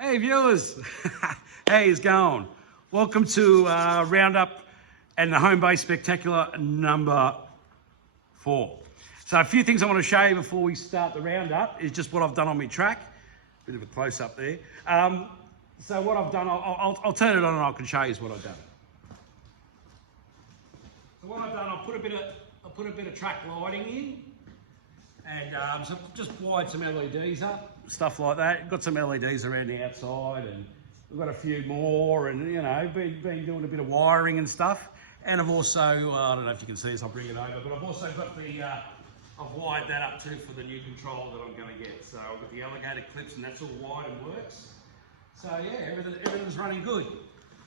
Hey viewers, hey, it's going. Welcome to Roundup and the Homebase Spectacular number 4. So a few things I want to show you before we start the Roundup is just what I've done on my track. Bit of a close up there. So what I've done, I'll turn it on and I can show you what I've done. So what I've done, I'll put a bit of track lighting in, and so just wired some LEDs up, stuff like that. Got some LEDs around the outside, and we've got a few more, and you know, been doing a bit of wiring and stuff. And I've also, I don't know if you can see this, I'll bring it over, but I've also got the, I've wired that up too for the new controller that I'm going to get. So I've got the alligator clips, and that's all wired and works. So yeah, everything's running good.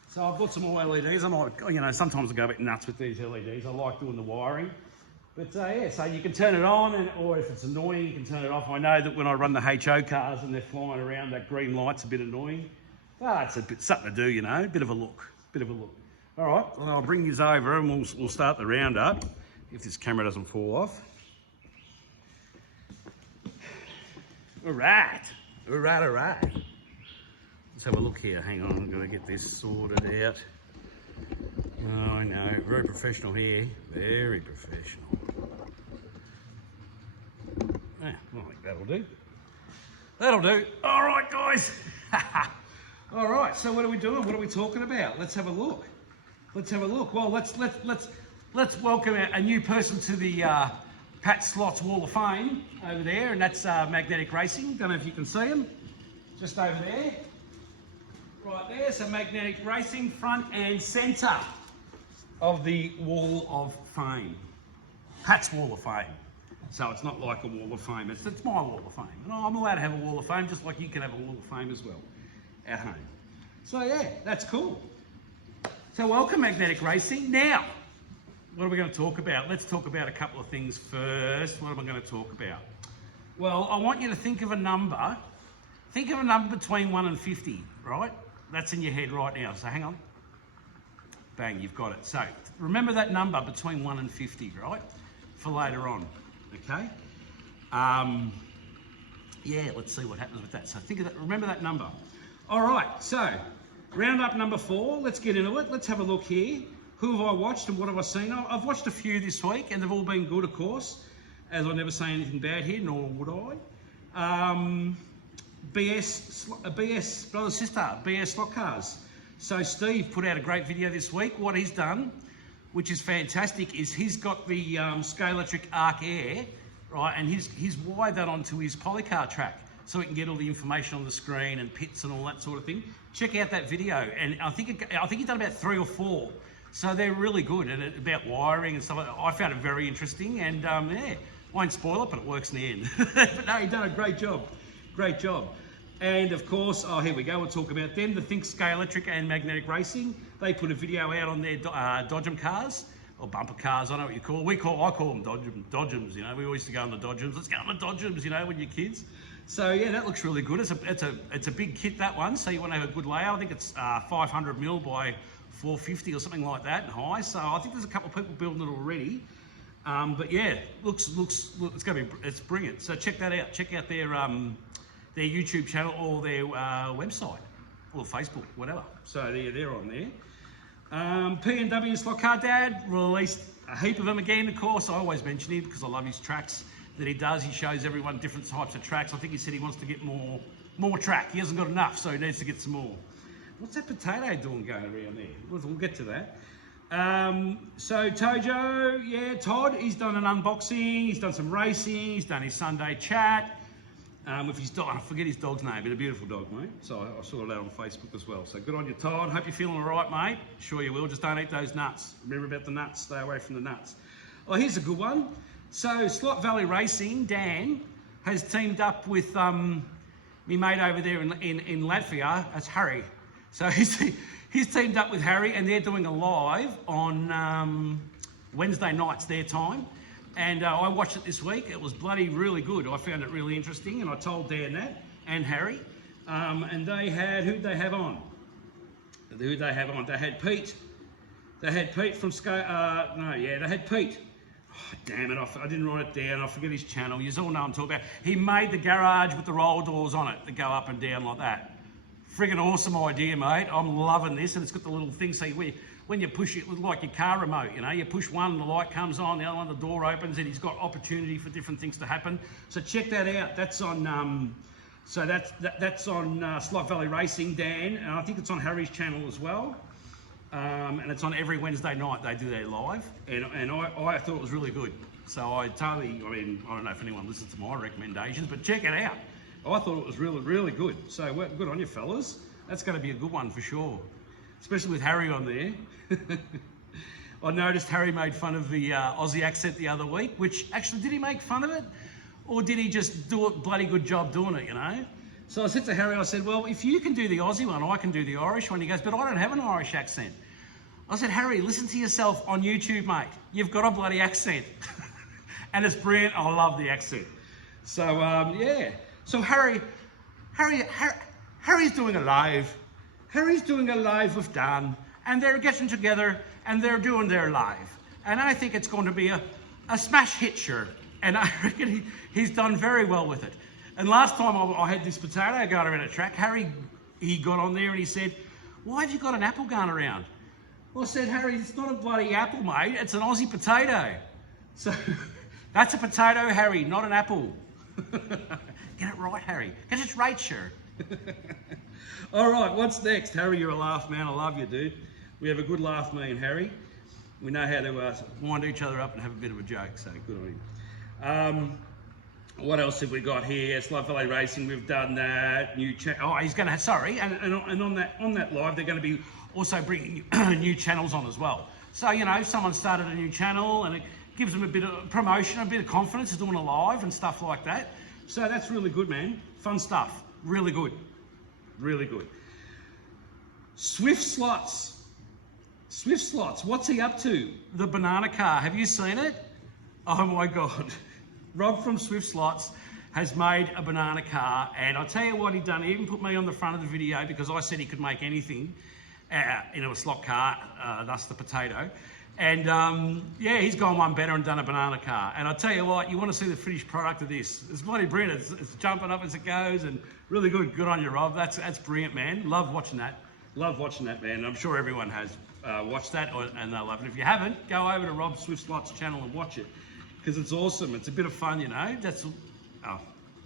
So I've got some more LEDs. I might, you know, sometimes I go a bit nuts with these LEDs. I like doing the wiring. But yeah, so you can turn it on, or if it's annoying, you can turn it off. I know that when I run the HO cars and they're flying around, that green light's a bit annoying. It's a bit something to do, you know, bit of a look. All right, well, I'll bring these over and we'll start the Roundup, if this camera doesn't fall off. All right. Let's have a look here. Hang on, I'm going to get this sorted out. Oh, I know, very professional here. Very professional. Yeah, I think that'll do. That'll do. All right, guys. All right, so what are we doing? What are we talking about? Let's have a look. Well, let's welcome a new person to the Pat Slots Wall of Fame over there, and that's Magnetic Racing. Don't know if you can see him. Just over there. Right there, so Magnetic Racing, front and centre of the Wall of Fame. Pat's Wall of Fame. So it's not like a Wall of Fame, it's my Wall of Fame. And I'm allowed to have a Wall of Fame just like you can have a Wall of Fame as well at home. So yeah, that's cool. So welcome Magnetic Racing. Now, what are we going to talk about? Let's talk about a couple of things first. What am I going to talk about? Well, I want you to think of a number. Think of a number between 1 and 50, right? That's in your head right now, so hang on. Bang, you've got it. So remember that number between 1 and 50, right? For later on, okay? Yeah, let's see what happens with that. So think of that, remember that number. All right, so Roundup number 4, let's get into it. Let's have a look here. Who have I watched and what have I seen? I've watched a few this week and they've all been good, of course, as I never say anything bad here, nor would I. BS brother sister, BS SLOTCARs. So Steve put out a great video this week. What he's done, which is fantastic, is he's got the Scalextric Arc Air, right, and he's wired that onto his polycar track so he can get all the information on the screen and pits and all that sort of thing. Check out that video, and I think he's done about 3 or 4. So they're really good, and about wiring and stuff like that. I found it very interesting, and yeah, won't spoil it, but it works in the end. But no, he's done a great job. Great job. And of course, oh, here we go, we'll talk about them. The Think Scalextric and Magnetic Racing. They put a video out on their Dodgem cars, or bumper cars, I don't know what you call them. I call them Dodgems, you know. We always used to go on the Dodgems. Let's go on the Dodgems, you know, when you're kids. So yeah, that looks really good. It's a big kit, that one. So you want to have a good layout. I think it's 500mm by 450 or something like that, and high. So I think there's a couple of people building it already. But yeah, looks it's brilliant. So check that out. Check out their YouTube channel or their website or Facebook, whatever. So they're on there. P&W SLOTCAR Dad released a heap of them again. Of course, I always mention him because I love his tracks that he does. He shows everyone different types of tracks. I think he said he wants to get more track. He hasn't got enough, so he needs to get some more. What's that potato doing going around there? We'll get to that. So Tojo, yeah, Todd, he's done an unboxing, he's done some racing, he's done his Sunday chat. With his dog, I forget his dog's name, but a beautiful dog, mate. So I saw that on Facebook as well. So good on you, Todd. Hope you're feeling all right, mate. Sure you will. Just don't eat those nuts. Remember about the nuts. Stay away from the nuts. Oh, here's a good one. So Slot Valley Racing, Dan, has teamed up with me mate over there in Latvia. That's Harry. So he's teamed up with Harry, and they're doing a live on Wednesday nights their time. And I watched it this week. It was bloody really good. I found it really interesting, and I told Dan that and Harry. And they had, who'd they have on? They had Pete. They had Pete from they had Pete. Oh, damn it, I didn't write it down. I forget his channel. You all know what I'm talking about. He made the garage with the roll doors on it that go up and down like that. Friggin' awesome idea, mate. I'm loving this, and it's got the little thing, so when you push it, like your car remote, you know, you push one, the light comes on, the other one, the door opens, and he's got opportunity for different things to happen. So check that out. That's on, that's on Slot Valley Racing, Dan, and I think it's on Harry's channel as well. And it's on every Wednesday night. They do their live, and I thought it was really good. So I mean, I don't know if anyone listens to my recommendations, but check it out. I thought it was really, really good. So well, good on you, fellas. That's going to be a good one for sure, especially with Harry on there. I noticed Harry made fun of the Aussie accent the other week, which actually, did he make fun of it? Or did he just do a bloody good job doing it, you know? So I said to Harry, I said, well, if you can do the Aussie one, I can do the Irish one. He goes, but I don't have an Irish accent. I said, Harry, listen to yourself on YouTube, mate. You've got a bloody accent. And it's brilliant. I love the accent. So, yeah. So Harry's doing a live. Harry's doing a live with Dan, and they're getting together and they're doing their live. And I think it's going to be a smash hit, sure. And I reckon he's done very well with it. And last time I had this potato going around a track, Harry, he got on there and he said, why have you got an apple going around? Well, I said, Harry, it's not a bloody apple, mate. It's an Aussie potato. So that's a potato, Harry, not an apple. Get it right, Harry. Get it right, sure. All right, what's next? Harry, you're a laugh man. I love you, dude. We have a good laugh, me and Harry. We know how to wind each other up and have a bit of a joke, so good on him. What else have we got here? Slot Valley Racing, we've done that. New oh, he's going to, sorry, and on that live, they're going to be also bringing new channels on as well. So, you know, if someone started a new channel and it gives them a bit of promotion, a bit of confidence of doing a live and stuff like that. So that's really good, man. Fun stuff. Really good. Really good. Swift Slots. Swift Slots. What's he up to? The banana car. Have you seen it? Oh my God. Rob from Swift Slots has made a banana car, and I'll tell you what he'd done. He even put me on the front of the video because I said he could make anything into a slot car, thus the potato. And yeah, he's gone one better and done a banana car. And I'll tell you what, you want to see the finished product of this. It's bloody brilliant. It's jumping up as it goes and really good. Good on you, Rob. That's brilliant, man. Love watching that. Love watching that, man. I'm sure everyone has watched that and they'll love it. If you haven't, go over to Rob Swift Slots channel and watch it because it's awesome. It's a bit of fun, you know.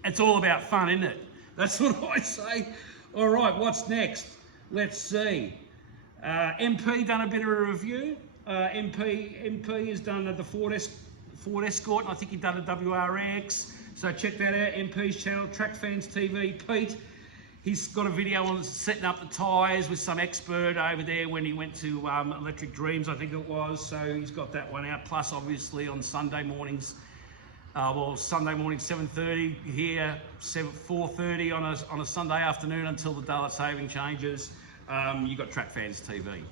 It's all about fun, isn't it? That's what I say. All right, what's next? Let's see. MP done a bit of a review. MP has done the Ford Escort, and I think he's done a WRX. So check that out, MP's channel, Track Fans TV. Pete, he's got a video on setting up the tyres with some expert over there when he went to Electric Dreams, I think it was. So he's got that one out. Plus, obviously, on Sunday mornings, Sunday morning 7:30 here, 4:30 on a Sunday afternoon until the daylight saving changes. You got Track Fans TV.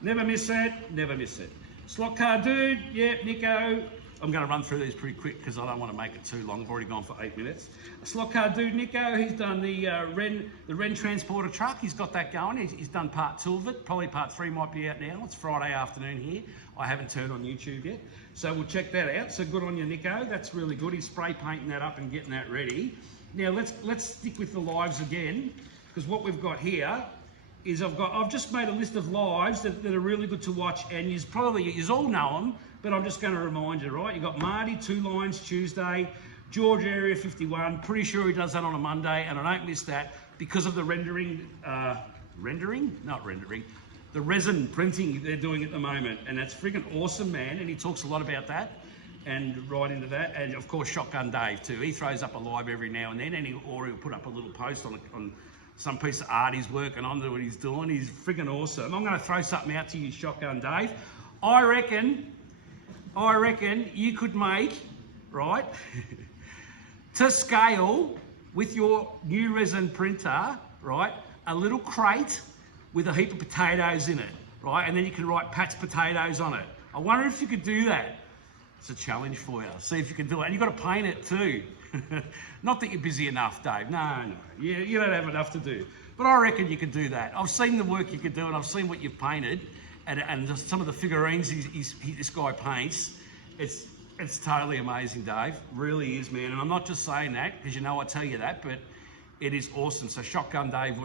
Never miss it, never miss it. Slot car dude, yeah, Nico. I'm going to run through these pretty quick because I don't want to make it too long. I've already gone for 8 minutes. Slot car dude, Nico, he's done the Ren transporter truck. He's got that going. He's done part 2 of it. Probably part 3 might be out now. It's Friday afternoon here. I haven't turned on YouTube yet. So we'll check that out. So good on you, Nico. That's really good. He's spray painting that up and getting that ready. Now let's stick with the lives again, because what we've got here is I've just made a list of lives that are really good to watch, and you all know them, but I'm just going to remind you, right? You got Marty, 2 Lines Tuesday, George Area 51. Pretty sure he does that on a Monday, and I don't miss that because of the the resin printing they're doing at the moment, and that's freaking awesome, man. And he talks a lot about that and right into that, and of course Shotgun Dave too. He throws up a live every now and then, and he'll put up a little post on some piece of art he's working on, what he's doing. He's freaking awesome. I'm going to throw something out to you, Shotgun Dave. I reckon you could make, right, to scale with your new resin printer, right, a little crate with a heap of potatoes in it, right, and then you can write Pat's Potatoes on it. I wonder if you could do that. It's a challenge for you. See if you can do it. And you've got to paint it too. Not that you're busy enough, Dave. No. You don't have enough to do. But I reckon you could do that. I've seen the work you could do, and I've seen what you've painted, and just some of the figurines this guy paints. It's totally amazing, Dave. Really is, man. And I'm not just saying that because you know I tell you that, but It is awesome. So Shotgun Dave,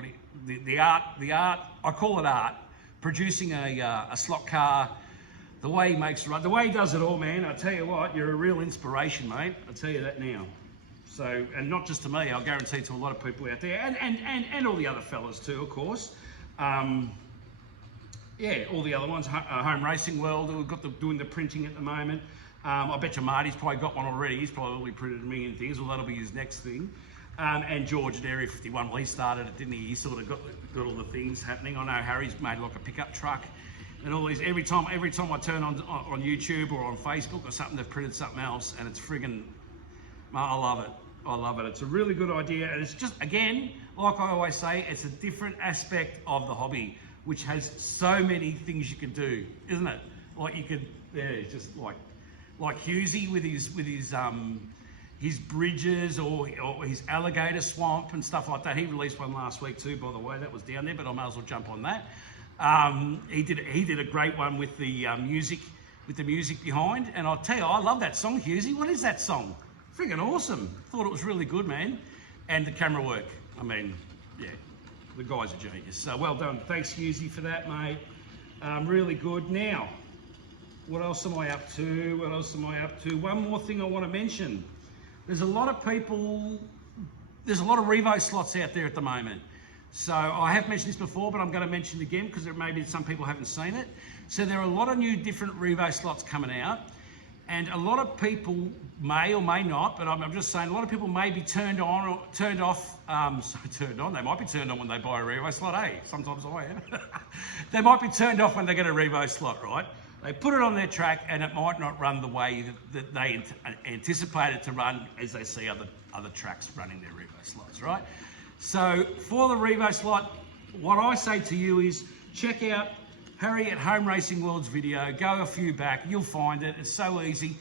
the art, I call it art, producing a slot car, the way he makes, the way he does it all, man. I tell you what, you're a real inspiration, mate. I tell you that now. So, and not just to me, I'll guarantee to a lot of people out there, and all the other fellas too, of course. Yeah, all the other ones, Home Racing World, who've got doing the printing at the moment. I bet you Marty's probably got one already. He's probably printed a million things, well, that'll be his next thing. And George at Area 51, well, he started it, didn't he? He sort of got all the things happening. I know Harry's made like a pickup truck and all these. Every time I turn on YouTube or on Facebook or something, they've printed something else, and it's friggin', I love it. I love it. It's a really good idea, and it's just, again, like I always say, it's a different aspect of the hobby, which has so many things you can do, isn't it? Like you could, yeah, just like Hughesy with his bridges or his alligator swamp and stuff like that. He released one last week too, by the way. That was down there, but I may as well jump on that. He did a great one with the music behind, and I'll tell you, I love that song, Hughesy. What is that song? Friggin' awesome. Thought it was really good, man. And the camera work. I mean, yeah, the guy's a genius. So well done. Thanks, Hughesy, for that, mate. Really good. Now, what else am I up to? What else am I up to? One more thing I want to mention. There's a lot of RevoSlots out there at the moment. So I have mentioned this before, but I'm going to mention it again because maybe some people haven't seen it. So there are a lot of new different RevoSlots coming out, and a lot of people may or may not, but I'm just saying a lot of people may be turned on or turned off. Turned on. They might be turned on when they buy a RevoSlot. Hey, sometimes I am. They might be turned off when they get a RevoSlot, right? They put it on their track and it might not run the way that they anticipate it to run as they see other tracks running their RevoSlots, right? So for the RevoSlot, what I say to you is check out Harry at Home Racing World's video, go a few back, you'll find it. It's so easy.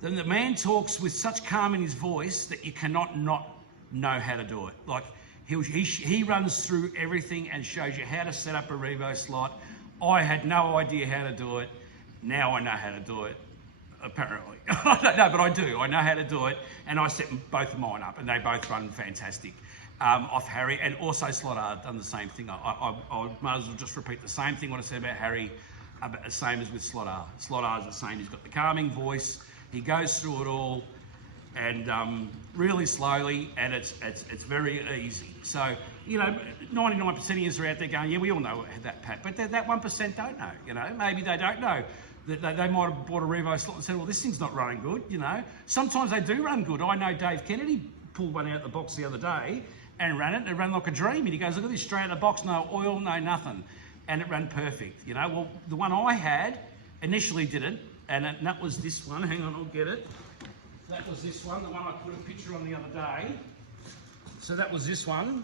Then the man talks with such calm in his voice that you cannot not know how to do it. Like he runs through everything and shows you how to set up a RevoSlot. I had no idea how to do it. Now I know how to do it, apparently. I don't know, but I do. I know how to do it, and I set both of mine up, and they both run fantastic off Harry, and also SLOTCAR done the same thing. I might as well just repeat the same thing what I said about Harry, the same as with SLOTCAR. SLOTCAR is the same. He's got the calming voice. He goes through it all, and really slowly, and it's very easy. So, you know, 99% of us are out there going, yeah, we all know that, Pat, but that 1% don't know, you know. Maybe they don't know. They might have bought a RevoSlot and said, well, this thing's not running good, you know. Sometimes they do run good. I know Dave Kennedy pulled one out of the box the other day and ran it, and it ran like a dream. And he goes, look at this, straight out of the box, no oil, no nothing. And it ran perfect, you know. Well, the one I had initially didn't, and that was this one. Hang on, I'll get it. That was this one, the one I put a picture on the other day. So that was this one.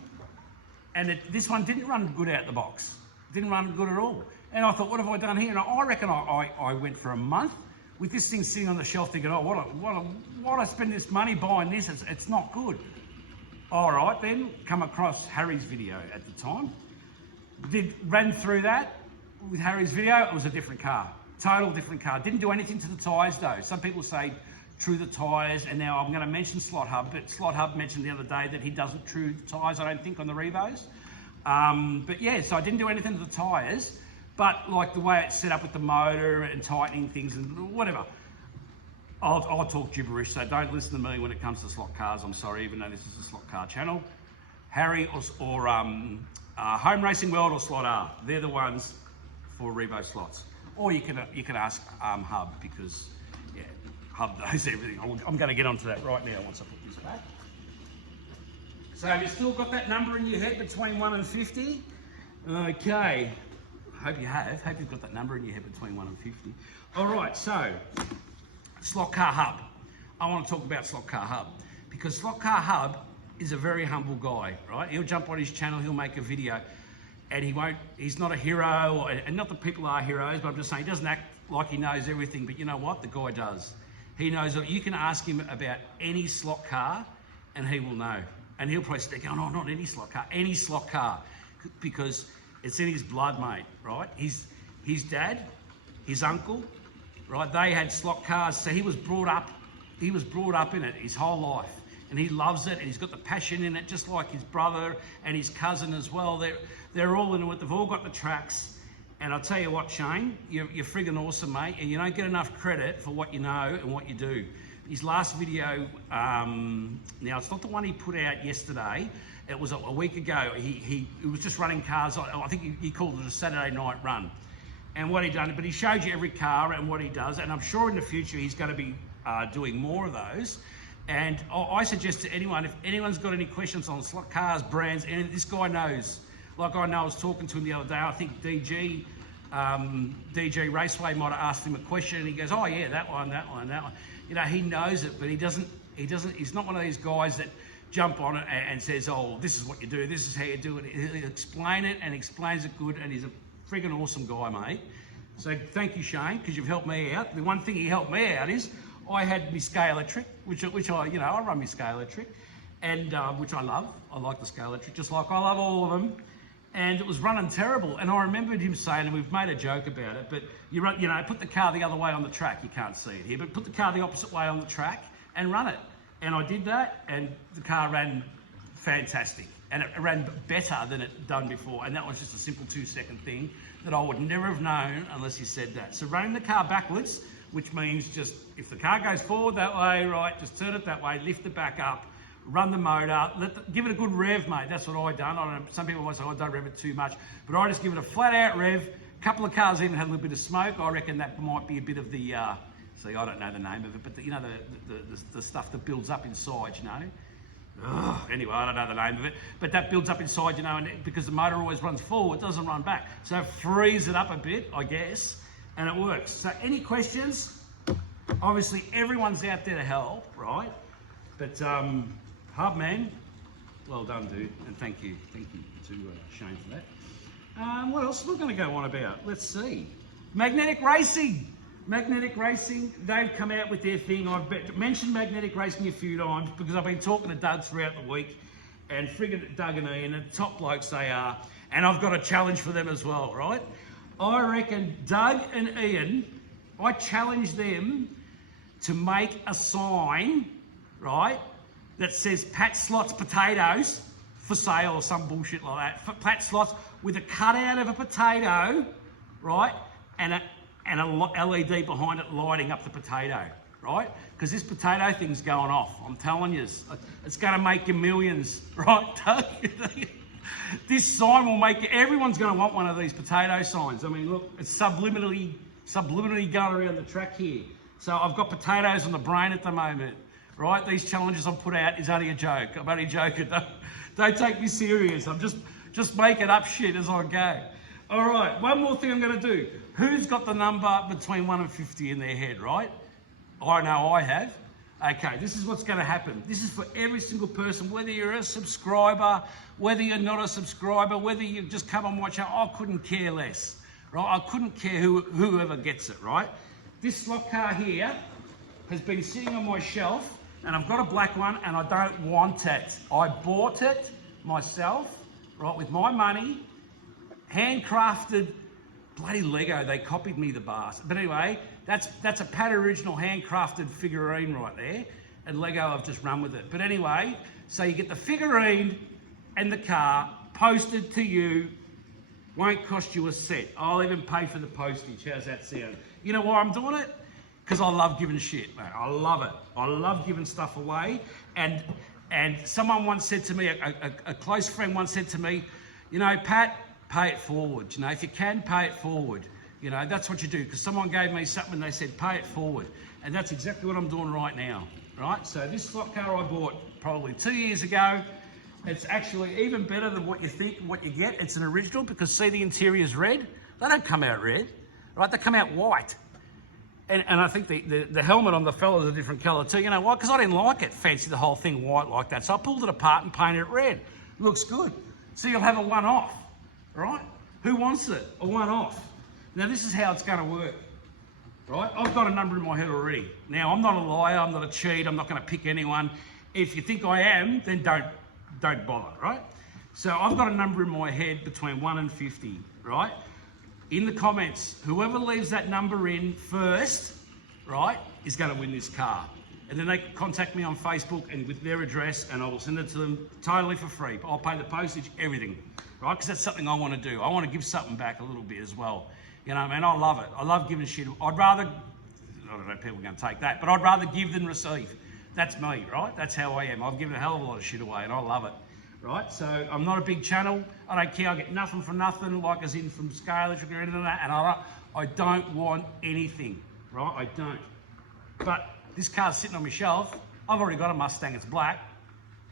And this one didn't run good out the box. Didn't run good at all. And I thought, what have I done here? And I reckon I went for a month with this thing sitting on the shelf thinking, oh, why I spend this money buying this? It's not good. All right, then come across Harry's video at the time. Ran through that with Harry's video. It was a different car, total different car. Didn't do anything to the tyres though. Some people say true the tyres, and now I'm going to mention Slot Hub, but Slot Hub mentioned the other day that he doesn't true the tyres, I don't think, on the Revos. But yeah, so I didn't do anything to the tyres, but like the way it's set up with the motor and tightening things and whatever. I'll talk gibberish, so don't listen to me when it comes to slot cars. I'm sorry, even though this is a slot car channel. Harry or Home Racing World or SLOTCAR, they're the ones for RevoSlots. Or you can ask Hub, because yeah, Hub knows everything. I'm going to get onto that right now once I put this back. So have you still got that number in your head between 1 and 50? Okay. Hope you have. Hope you've got that number in your head between 1 and 50. All right, so SLOTCAR Hub. I want to talk about SLOTCAR Hub because SLOTCAR Hub is a very humble guy, right? He'll jump on his channel, he'll make a video, and he's not a hero, and not that people are heroes, but I'm just saying he doesn't act like he knows everything, but you know what? The guy does. He knows that you can ask him about any slot car and he will know. And he'll probably say, oh, no, not any slot car, any slot car, because it's in his blood, mate, right? His dad, his uncle, right? They had slot cars, so he was brought up in it his whole life. and he loves it, and he's got the passion in it, just like his brother and his cousin as well. They're all into it. They've all got the tracks. And I'll tell you what, Shane, you're friggin' awesome, mate, and you don't get enough credit for what you know and what you do. His last video, now it's not the one he put out yesterday, it was a week ago. He was just running cars. I think he called it a Saturday night run. And what he done, but he showed you every car and what he does, and I'm sure in the future he's going to be doing more of those. And I suggest to anyone, if anyone's got any questions on slot cars, brands, and this guy knows. Like I know, I was talking to him the other day. I think DG Raceway might have asked him a question, and he goes, "Oh yeah, that one." You know, he knows it, but he doesn't. He's not one of these guys that jump on it and says, "Oh, this is what you do. This is how you do it." He'll explain it and explains it good, and he's a friggin' awesome guy, mate. So thank you, Shane, because you've helped me out. The one thing he helped me out is I had my Scale-Electric, which I, you know, I run my Scale-Electric, and which I love. I like the Scale-Electric, just like I love all of them. And it was running terrible. And I remembered him saying, and we've made a joke about it, but you know, put the car the other way on the track. You can't see it here, but put the car the opposite way on the track and run it. And I did that, and the car ran fantastic. And it ran better than it done before. And that was just a simple 2-second thing that I would never have known unless he said that. So running the car backwards, which means just, if the car goes forward that way, right, just turn it that way, lift it back up, run the motor, give it a good rev, mate. That's what I done. I don't know, some people might say, I don't rev it too much, but I just give it a flat out rev. A couple of cars even had a little bit of smoke. I reckon that might be a bit of the, see, I don't know the name of it, but you know, the stuff that builds up inside, you know. Ugh. Anyway, I don't know the name of it, but that builds up inside, you know, and because the motor always runs forward, it doesn't run back. So it frees it up a bit, I guess, and it works. So any questions? Obviously, everyone's out there to help, right? But Hub Man, well done, dude, and thank you to Shane for that. What else are we going to go on about? Let's see. Magnetic Racing. Magnetic Racing, they've come out with their thing. I've mentioned Magnetic Racing a few times because I've been talking to Doug throughout the week, and friggin' Doug and Ian, and top blokes they are, and I've got a challenge for them as well, right? I reckon Doug and Ian, I challenge them to make a sign, right, that says Pat Slots Potatoes for sale or some bullshit like that. Pat Slots with a cutout of a potato, right, and a LED behind it lighting up the potato, right? Because this potato thing's going off. I'm telling you, it's going to make you millions, right? This sign will make you, everyone's going to want one of these potato signs. I mean, look, it's subliminally going around the track here. So I've got potatoes on the brain at the moment, right? These challenges I've put out is only a joke. I'm only joking. Don't take me serious. I'm just making up shit as I go. All right, one more thing I'm going to do. Who's got the number between 1 and 50 in their head, right? I know I have. Okay, this is what's going to happen. This is for every single person, whether you're a subscriber, whether you're not a subscriber, whether you just come and watch it, I couldn't care less, right? I couldn't care whoever gets it, right? This slot car here has been sitting on my shelf, and I've got a black one, and I don't want it. I bought it myself, right, with my money, handcrafted, bloody Lego. They copied me, the bastard. But anyway, that's a Pat original handcrafted figurine right there, and Lego I've just run with it. But anyway, so you get the figurine and the car posted to you. Won't cost you a cent. I'll even pay for the postage. How's that sound? You know why I'm doing it? Because I love giving shit, mate. I love it. I love giving stuff away. And someone once said to me, a close friend once said to me, you know, Pat, pay it forward. You know, if you can, pay it forward. You know, that's what you do. Because someone gave me something and they said, pay it forward. And that's exactly what I'm doing right now, right? So this slot car I bought probably 2 years ago. It's actually even better than what you think and what you get. It's an original because see the interior's red? They don't come out red, right? They come out white. And I think the helmet on the fella's a different colour too. You know why? Because I didn't like it, fancy the whole thing white like that. So I pulled it apart and painted it red. Looks good. So you'll have a one-off, right? Who wants it? A one-off. Now this is how it's going to work, right? I've got a number in my head already. Now I'm not a liar, I'm not a cheat, I'm not going to pick anyone. If you think I am, then don't bother, right? So I've got a number in my head between 1 and 50, right? In the comments, whoever leaves that number in first, right, is going to win this car. and then they can contact me on Facebook and with their address, and I will send it to them totally for free. I'll pay the postage, everything, right? Because that's something I want to do. I want to give something back a little bit as well. You know, man, I love it. I love giving shit. I don't know, people are going to take that, but I'd rather give than receive. That's me, right? That's how I am. I've given a hell of a lot of shit away, and I love it, right? So I'm not a big channel. I don't care. I get nothing for nothing, like as in from Scale Electric or anything like that, and I don't want anything, right? I don't. But this car's sitting on my shelf. I've already got a Mustang. It's black,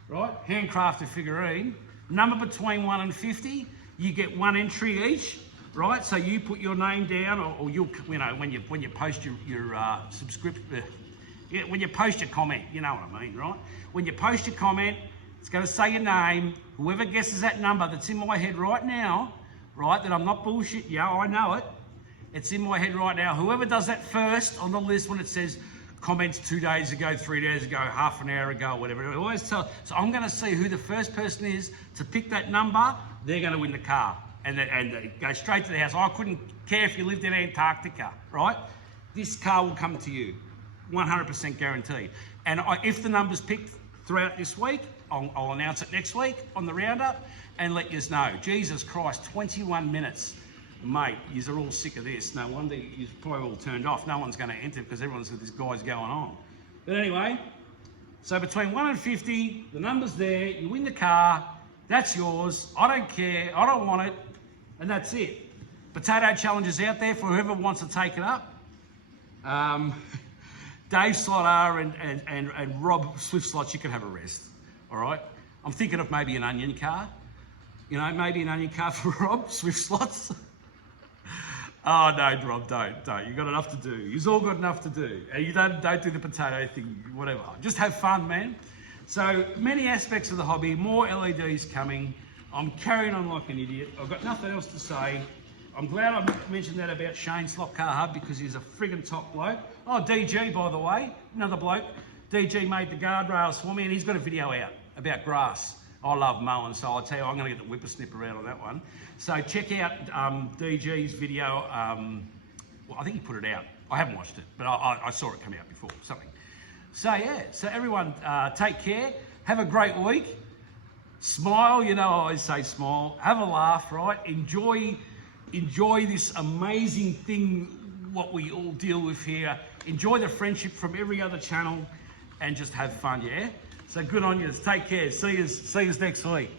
right? Handcrafted figurine. Number between 1 and 50. You get 1 entry each. Right, so you put your name down, or you'll, you know, when you post your subscription, when you post your comment, you know what I mean, right? When you post your comment, it's going to say your name. Whoever guesses that number that's in my head right now, right, that I'm not bullshit, yeah, I know it. It's in my head right now. Whoever does that first on the list when it says comments 2 days ago, 3 days ago, half an hour ago, whatever, it always tell. So I'm going to see who the first person is to pick that number. They're going to win the car. And go straight to the house. I couldn't care if you lived in Antarctica, right? This car will come to you, 100% guaranteed. And if the number's picked throughout this week, I'll announce it next week on the roundup and let you know. Jesus Christ, 21 minutes. Mate, you're all sick of this. No wonder you're probably all turned off. No one's going to enter because everyone's got this guy's going on. But anyway, so between 1 and 50, the number's there, you win the car, that's yours. I don't care, I don't want it. And that's it. Potato challenge is out there for whoever wants to take it up. Dave SLOTCAR and Rob SwiftSlots, you can have a rest. All right. I'm thinking of maybe an onion car. You know, maybe an onion car for Rob SwiftSlots. Oh no, Rob, don't. You've got enough to do. You've all got enough to do. And you don't do the potato thing, whatever. Just have fun, man. So many aspects of the hobby, more LEDs coming. I'm carrying on like an idiot. I've got nothing else to say. I'm glad I mentioned that about Shane SLOTCAR Hub because he's a friggin' top bloke. Oh, DG, by the way, another bloke. DG made the guardrails for me and he's got a video out about grass. I love mowing, so I'll tell you, I'm going to get the whippersnipper out on that one. So check out DG's video. Well, I think he put it out. I haven't watched it, but I saw it come out before, something. So yeah, so everyone take care. Have a great week. Smile, you know, I always say smile. Have a laugh, right? Enjoy this amazing thing, what we all deal with here. Enjoy the friendship from every other channel and just have fun, yeah? So good on you. Take care. See you next week.